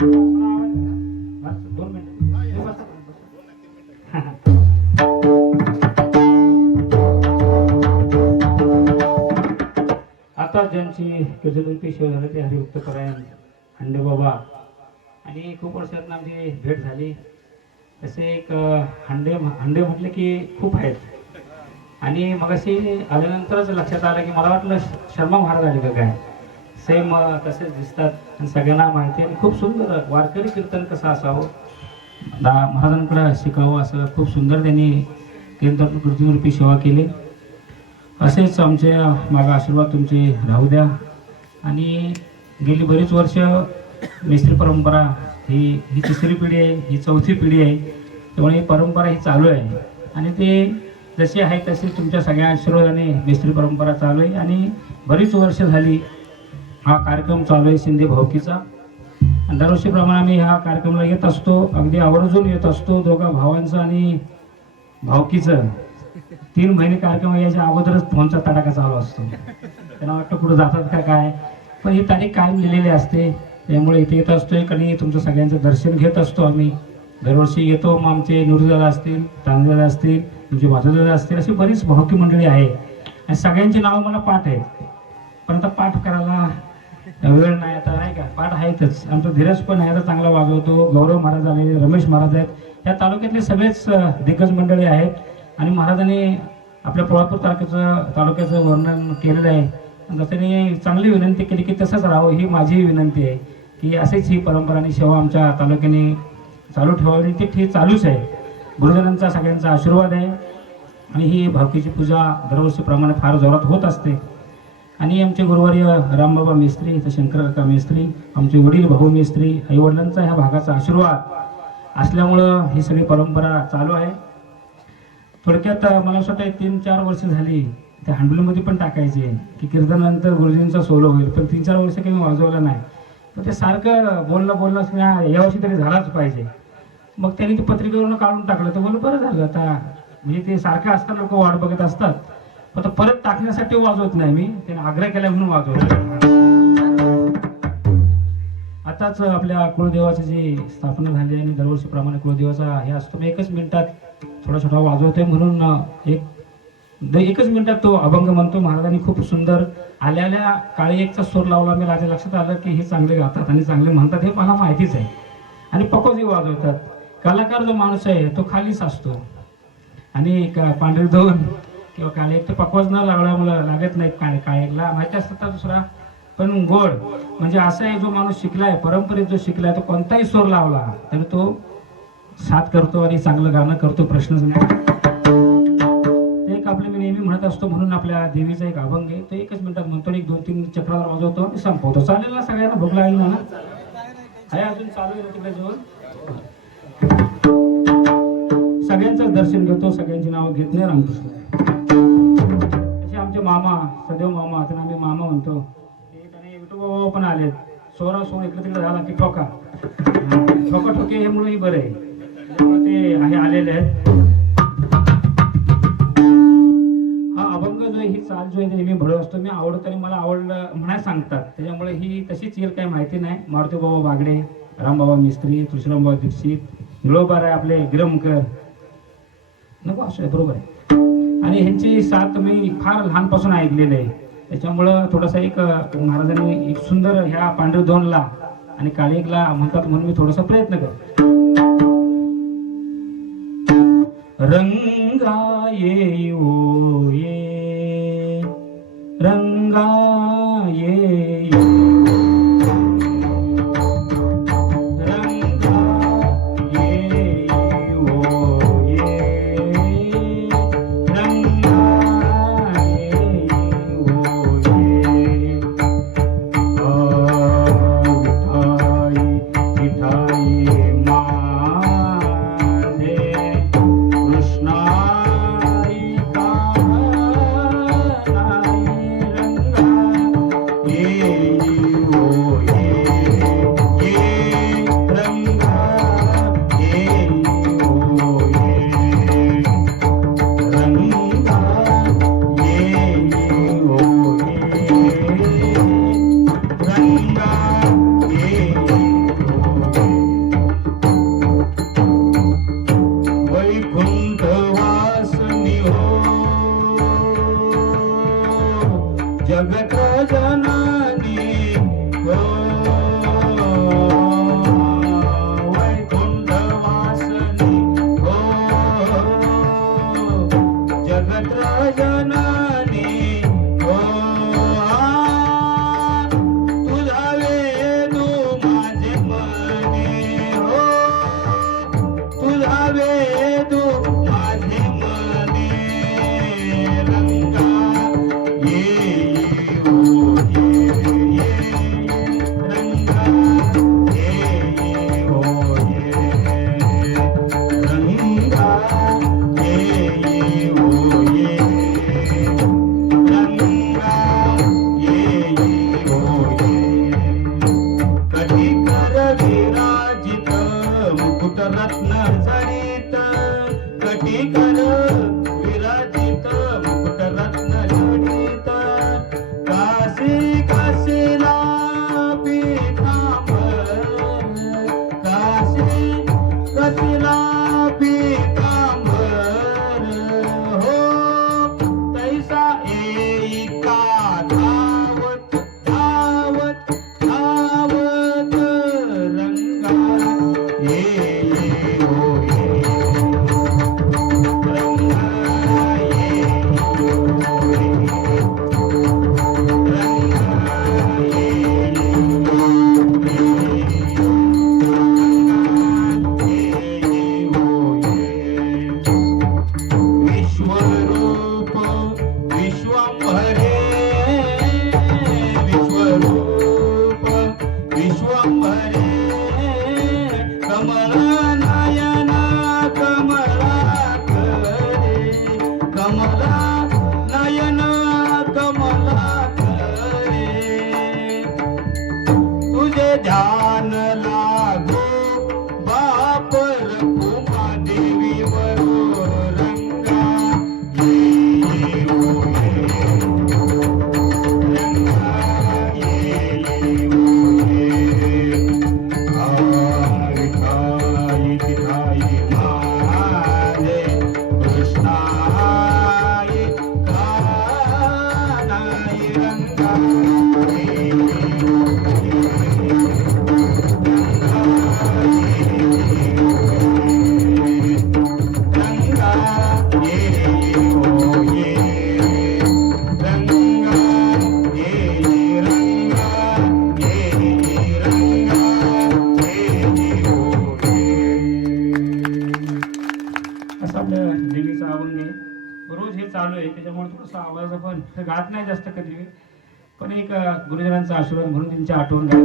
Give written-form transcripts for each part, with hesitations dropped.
आता ज्यांची कीर्तनरूपी सेवा झाली ते हरिभक्त परायण हंडे बाबा आणि खूप वर्षात आमची भेट झाली. तसे एक हंडे हंडे म्हटले की खूप आहेत आणि मग अशी आल्यानंतरच लक्षात आलं की मला वाटलं शर्मा महाराज आले का काय. सेम तसेच दिसतात आणि सगळ्यांना माहिती आहे. खूप सुंदर वारकरी कीर्तन कसं असावं महाराजांकडे शिकावं असं खूप सुंदर त्यांनी कीर्तनरूपी सेवा केली. असेच आमचे मागा आशीर्वाद तुमचे राहू द्या. आणि गेली बरीच वर्ष मिस्त्री परंपरा ही तिसरी पिढी आहे, ही चौथी पिढी आहे. त्यामुळे ही परंपरा ही चालू आहे आणि ते जशी आहे तशी तुमच्या सगळ्या आशीर्वादाने मिस्त्री परंपरा चालू आहे. आणि बरीच वर्ष झाली हा कार्यक्रम चालू आहे शिंदे भावकीचा. दरवर्षीप्रमाणे आम्ही ह्या कार्यक्रमाला येत असतो, अगदी आवर्जून येत असतो. दोघा भावांचं आणि भावकीचं 3 महिने कार्यक्रम याच्या अगोदरच फोनचा तडाखा चालू असतो. त्यांना वाटतं कुठं जातात का काय, पण ही तारीख कायम लिहिलेली असते. त्यामुळे इथे येत असतो आणि तुमचं सगळ्यांचं दर्शन घेत असतो. आम्ही दरवर्षी येतो. मग आमचे नुरीदादा असतील, तांददादा असतील, तुमचे माधवदादा असतील, अशी बरीच भावकी मंडळी आहे आणि सगळ्यांची नावं मला पाठ आहेत. पण आता पाठ करायला वेळ नाही, आता नाही का. पाठ आहेतच. आमचा धीरज पण आहे, चांगला वाजवतो. गौरव महाराज आले, रमेश महाराज आहेत. या तालुक्यातले सगळेच दिग्गज मंडळी आहेत. आणि महाराजांनी आपल्या पोळापूर तालुक्याचं वर्णन केलेलं आहे. जसं त्यांनी चांगली विनंती केली की तसंच राहावं, ही माझी विनंती आहे की असेच ही परंपरा आणि सेवा आमच्या तालुक्याने चालू ठेवावी. ती चालूच आहे. गुरुजनांचा सगळ्यांचा आशीर्वाद आहे आणि ही भावकीची पूजा दरवर्षीप्रमाणे फार जोरात होत असते. आणि आमचे गुरुवर्य रामबाबा मेस्त्री, शंकरकाका मेस्त्री, आमचे वडील भाऊ मेस्त्री, आईवडिलांचा ह्या भागाचा आशीर्वाद असल्यामुळं ही सगळी परंपरा चालू आहे. थोडक्यात मला असं वाटतं 3-4 वर्ष झाली त्या हँडलमध्ये पण टाकायचे की कीर्तनानंतर गुरुजींचा सोलो होईल, पण 3-4 वर्ष काही वाजवलं नाही. तर ते सारखं बोलणं यावर्षी तरी झालाच पाहिजे. मग त्यांनी ते पत्रिकेवरून काढून टाकलं. तर बोललं बरं झालं. आता म्हणजे ते सारखं असतात, लोक वाट बघत असतात. आता परत टाकण्यासाठी वाजवत नाही मी, त्याने आग्रह केला म्हणून वाजवलं. आताच आपल्या कुळदेवाची जी स्थापना झाली आणि दरवर्षीप्रमाणे कुळदेवाचा हे असतो. मी 1 मिनिटात थोडा छोटा वाजवतोय म्हणून एकच मिनिटात तो अभंग म्हणतो. महाराजांनी खूप सुंदर आल्या काळी एकचा सूर लावला. मी माझ्या लक्षात आलं की हे चांगले गातात आणि चांगले म्हणतात, हे मला माहितीच आहे. आणि पकोजी वाजवतात. कलाकार जो माणूस आहे तो खालीच असतो आणि पांढरे दोन किंवा काळे एक तर पकवाज न लागला मला लागत नाही. काळेला माहिती असतात दुसरा. पण गोड म्हणजे असं आहे, जो माणूस शिकलाय, परंपरेत जो शिकलाय, तो कोणताही सूर लावला तरी तो साथ करतो आणि चांगलं गाणं करतो. प्रश्नच नाही. एक आपले मी नेहमी म्हणत असतो म्हणून आपल्या देवीचा एक अभंग आहे, तो 1 मिनिटात म्हणतो. 1-2-3 चक्रावर वाजवतो आणि संपवतो. चालेल ना सगळ्यांना? भूक लागली ना? आहे अजून चालू आहे तिकडे जेवण. सगळ्यांचंच दर्शन घेतो, सगळ्यांची नावं घेत नाही. रामकृष्ण. असे आमचे मामा सदैव मामा, त्यांना आम्ही मामा म्हणतो. त्याने विठोबा पण आलेत. सोळा इकडे तिकडे झाला की ठोका ठोके हे मुळे बरं आहे. ते आहे आलेले आहेत. हा अभंग जो आहे, ही चाल जो आहे नेहमी भरव असतो. मी आवडतो आणि मला आवडलं म्हणाय सांगतात. त्याच्यामुळे ही तशीच येईल काही माहिती नाही. मारुती बाबा बागडे, रामबाबा मिस्त्री, तुळशीरामबाबा दीक्षित, निळोबार आहे आपले, गिरमकर नको असं आहे. बरोबर आहे. आणि ह्यांची साथ मी फार लहानपासून ऐकलेली आहे. त्याच्यामुळं थोडासा एक महाराजांनी एक सुंदर ह्या पांढरे दोनला आणि काळी एकला म्हणतात म्हणून मी थोडासा प्रयत्न करतो. रंगा ये ओ ये रंगा ये कृष्णा ध्यान लागो बापर उमा देवी वरो रंगा ये ओ ये रंगा ये ओ ये विठाई विठाई मारे कृष्णाय कानाय रंगा असं आपल्या देवीचा अभंग आहे. रोज हे चालू आहे त्याच्यामुळे थोडंसं आवाज पण गात नाही जास्त कधी, पण एक गुरुजनांचा आशीर्वाद म्हणून त्यांची आठवण घ्या.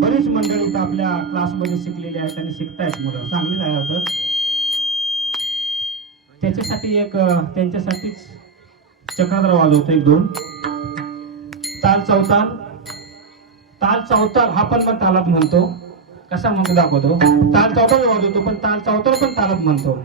बरीच मंडळी तर आपल्या क्लासमध्ये शिकलेली आहेत आणि शिकतायत मुलं, चांगली आहे होतं. त्याच्यासाठी एक त्यांच्यासाठीच चक्रधर वाजवतो एक दोन ताल चौताल. ताल चौताल हा पण तालात म्हणतो. कसा म्हणतो दाखवतो. ताल चौताल वाजवतो पण ताल चौताल पण तालात म्हणतो.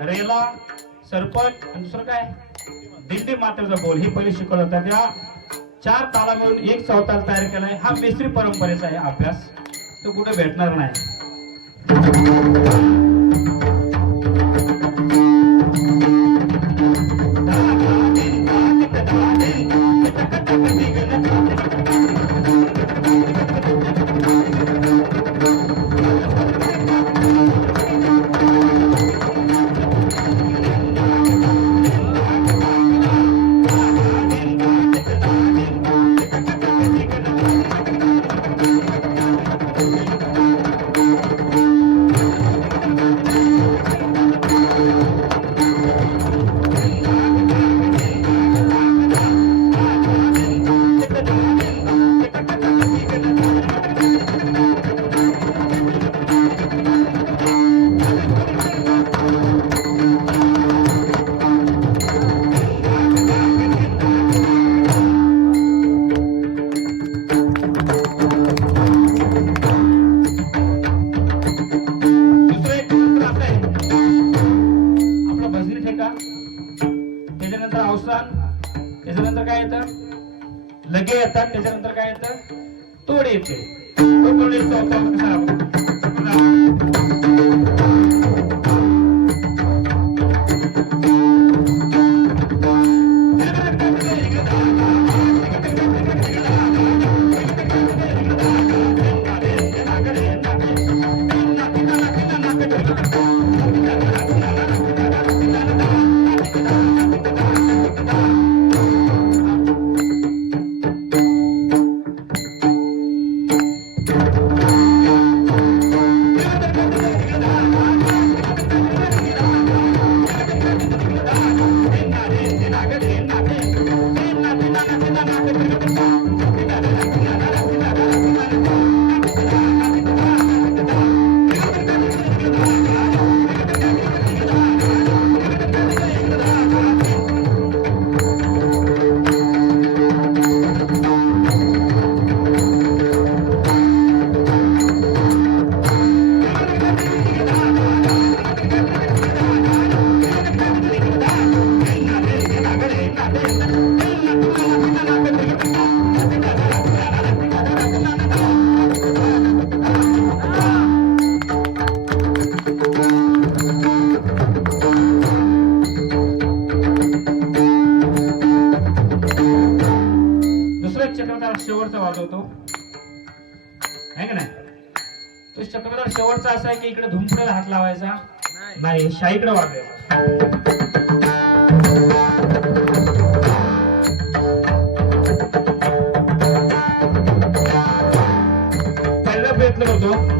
रेला सरपट आणि दुसरं काय दिंडी मातेचा बोल हे पहिले शिकवलं होतं. त्या 4 ताला मिळून एक चौताल तयार केलाय. हा मिस्त्री परंपरेचा आहे अभ्यास, तो कुठे भेटणार नाही. त्याच्यानंतर काय येतं, लगे येतात. त्याच्यानंतर काय येतं, तोड येते. तो तोड येतो चक्रधार शेवटचा असा आहे की इकडे धुमफळ्याला हात लावायचा नाही शाईकडे वाजवायचं. पहिला प्रयत्न करतो.